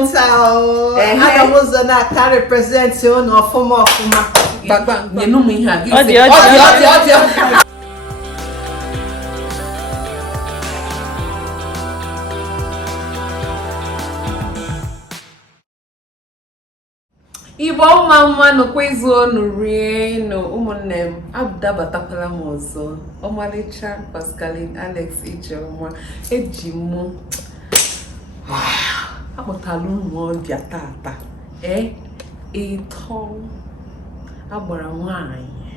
Oguta. Aga muzo na ka represent you no ọfụma. Bagba, nyenu mu ihe a. Odi. Igbo mama no kwezu onu rie no ụmụnne m abdabatakwala m ọzọ ọmalicha PaschalineAlex ijeọma eji m akpọtala ụmụ ọbịa tata ịtọ agbara nwanyị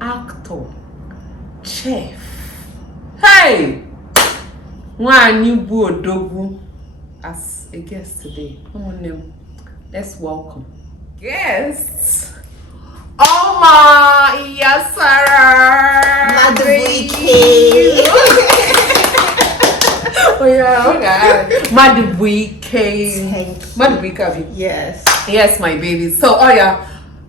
actor chef hey nwanyị bụ odogwu as a guest today ụmụnne m. Let's welcome guests. Oma Iyasara. Madabuike. Oh yeah, okay. Madabuike. Madabuike. Yes. Yes, my baby. So, oh yeah.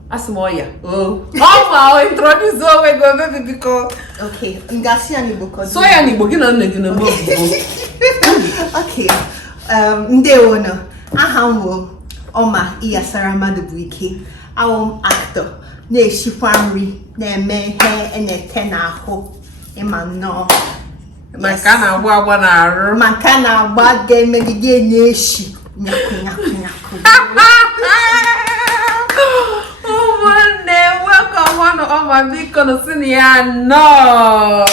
Asmoya. Oh. Oma, introduce me go baby because. Okay. Ngasi Anibuko. So ya Nibo gina negina mo. Okay. Ndewo no. Ahamwo. Oma Iyasara Madabuike. Awom actor. Na-eshikwa nri na-eme ihe enete n'ahụ ịma nnọọ. Maka na-agba n'arụ. Maka na-agba ga-emegide na-eshi nyakụ. Ụmụnne, welcome one of my big ya no.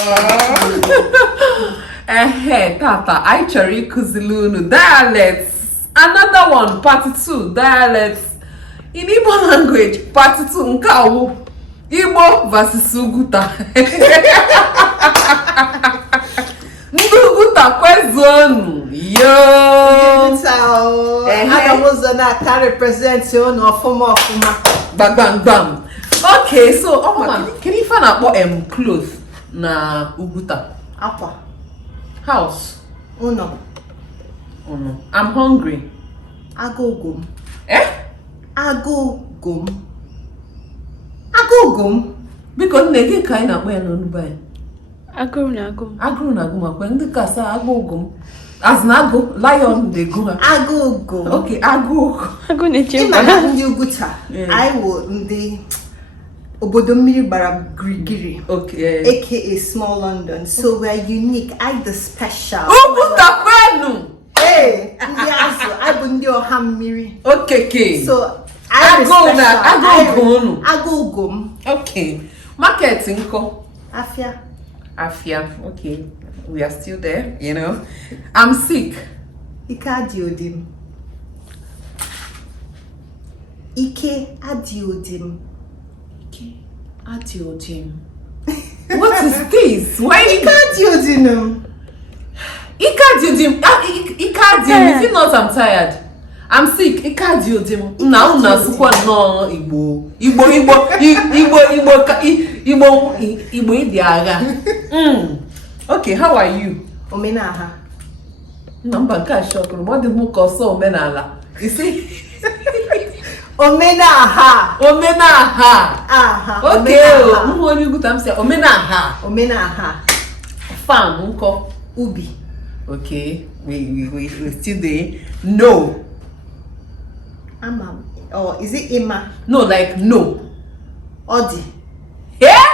Tata, I chọrọ ịkụzili unu dialect. Another one, part 2, dialects. In Igbo language, part 2, nkawu. Igbo versus Oguta. Oguta kwezonu. Yo. Aga muzo na ka represent you no ọfụma. Bam. Okay, so can you find out clothes na Oguta? Akwa. House. Uno. I'm hungry. Agogum. Agogum. Because nege kai na akpa ya n'Onubai. Agụrụ na-agụ. Agụrụ na-agụ makwa ndị kasa agụgum. As na agụ, lion dey go. Agogum. Okay, agụ. Agụ na-eche mba. Ịma ndị Oguta. I wo ndị obodo mmiri gbara girigiri. Okay. AKA Small London. So we're unique. I the special. Oguta kwenu. Hey, ndị azụ, I bụ ndị ọha mmiri. Okay. So I Agogum. Okay. Market nko. Afia. Okay. We are still there, you know. I'm sick. Ike adiodim. What is this? Why Ike adiodim? Ikadiodim, is it not I'm tired? I'm sick. Ikadiodim. Una sukwa no Igbo idi aga. Okay, how are you? Omenaha. Number ka shock. What the book also omenala. You see? Omenaha. Aha. Okay. Who you go to say omenaha. Farm nko ubi. Okay, we still there. No. Ama. Or is it Ima? No, like no. Odi. Yeah?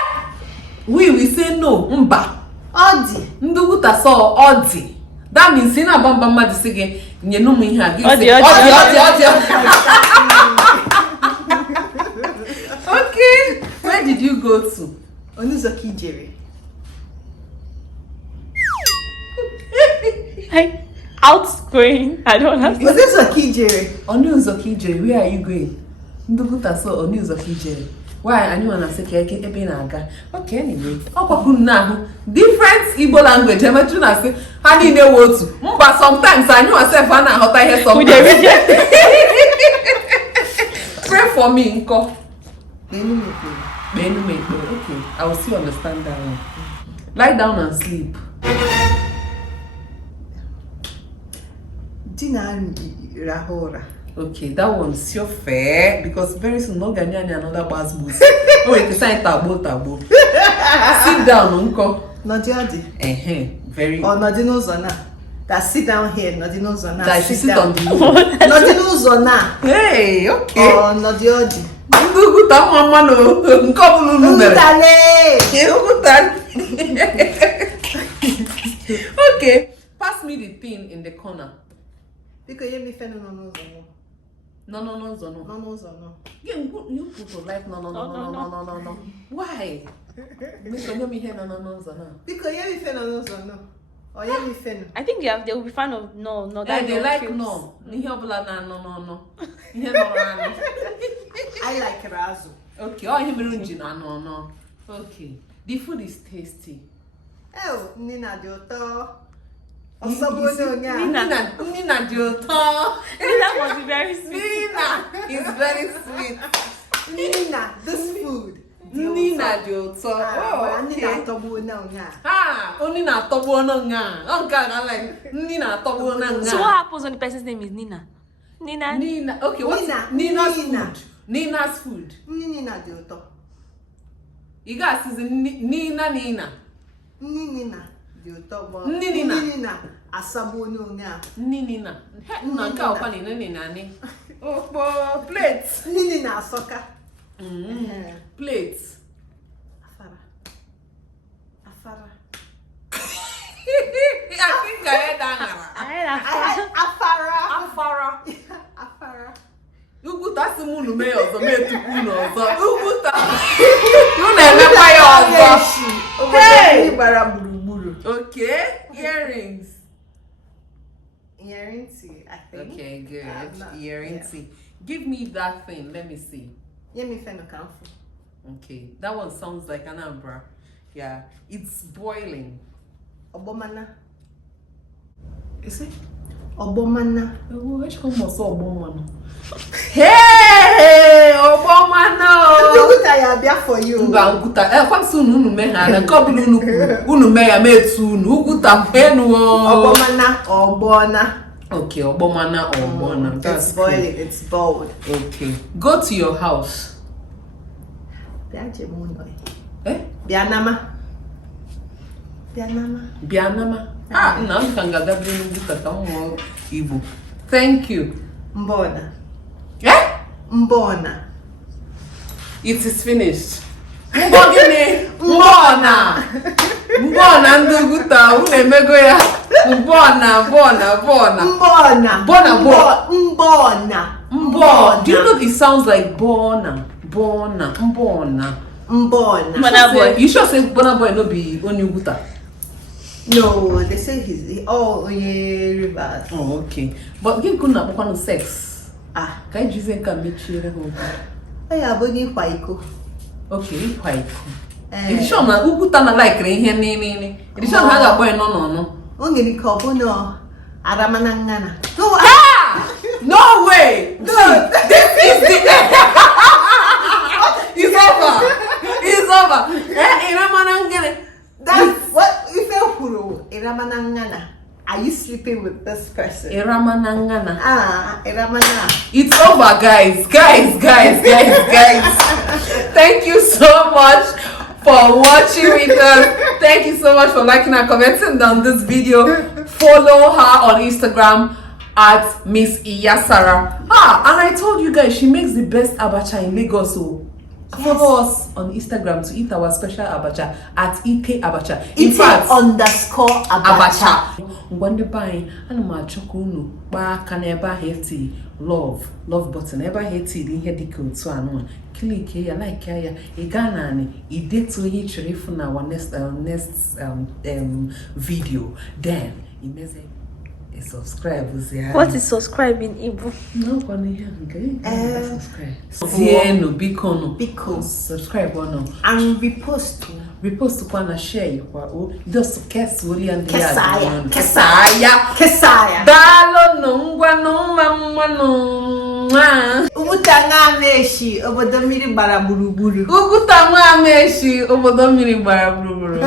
We say no. Mba. Odi. Nduguta so odi. That means in a bamba madisige nyenu mu ihe agi. Odi. Okay. Where did you go to? Onuzoki Jere. Hey, outgoing. I don't have. Was this a Kijere? Onuzoki Jere, where are you going? Nduguta so Onuzoki Jere. Why? Anyone has said keke ebe na aga. Okay, anyway. Different Igbo language. I'm trying to say, how do you know what to? But sometimes I know myself and I have to hear something. Pray for me, Nko. Okay, I will still understand that one. Lie down and sleep. Rahora. Okay, that one's your fair because very soon no ganya another bus boost. Oh, it's a tabo. Sit down, Uncle. Nodiadi. Very. Or Nodino Zona. that sit down here, not in Ozona. That she sit on the Not in Ozona. Hey, okay. Oh, not the Odi. Oguta mama no. Nkobulu numere. Ogutale. Okay. Pass me the thing in the corner. Because you me fe no. No. You people like no. Why? Because you me here no. Because you me fe no. Or you me fe no. I think they will be fan of no. Yeah, they like cute. no. Ihe obula na no. Ihe no. I like razu. Okay, oh, him runji na no. Okay. The food is tasty. Oh, Nina Joto. Nina Joto. Nina must be very sweet. Nina is very sweet. Nina, this food. Nina Joto. Oh, okay. Nina tobu na nga. Only na tobo na nga. Oh God, I like Nina tobo na nga. So what happens when the person's name is Nina? Nina. Okay, what's Nina's food? Nina's food. Nina Joto. You guys is Nina. Nina Joto. Nina asabu no nga. Nina. Na nka okwa ni Nina ni. Oh, plates. Nina asoka. Plates. Afara. I think I heard that. Afara. Oguta si munu me ozo me tupu no ozo. Oguta. You na me ya ozo. Hey, bara buruburu. okay, earrings. Earrings, I think. Okay, good. Earrings. Give me that thing. Let me see. Yemi fe no kanfu. Okay, that one sounds like an ambra. Yeah, it's boiling. Obomana. Is it? Obomana. Oh, I come so obomana. Hey, obomana. Oguta ya bia for you. Mba Oguta. Kwa so unu me ha na kobulu unu me ya metu unu. Oguta penu. Obona. Okay, obomana. It's boiling. It's bold. Okay, go to your house. Biaje muno. Bianama. Na nkanga dabri Oguta tamu Igbo. Thank you. Mbona. It is finished. Mbogini. Mbona ndị Oguta unemego ya. Mbona. Do you know it sounds like Mbona. Boy. You sure say Bona boy no be only Oguta? No, they say he's all rivers. Oh, okay. But you couldn't have sex. Can you say can make sure I have only Paiko. Okay, Paiko. It's sure na Oguta na like here ni. It's sure na ga boy no. Only the couple no. Aramanangana. No way! No, this is the It's over. Iramanangana. That's what you feel puro. Iramanangana. Are you sleeping with this person? Iramanangana. Iramana. It's over, guys. Thank you so much for watching with us. Thank you so much for liking and commenting on this video. Follow her on Instagram at Miss Iyasara. And I told you guys she makes the best abacha in Lagos. So follow us on Instagram to eat our special abacha at Ike Abacha. In fact, _abacha. Wonder buying and my chokunu ba can ever hate love button ever hate in here decode so anon click here like here Ghana ni date to each for our next video. Then subscribe. What is subscribe in Igbo? No, subscribe. Subscribe one and repost kwana share kwa just kes woli and Kesaya. Dalo no ngwa no mama no. Oguta nga meshi obodo mmiri gbara gburugburu. Oguta nga meshi obodo mmiri gbara gburugburu.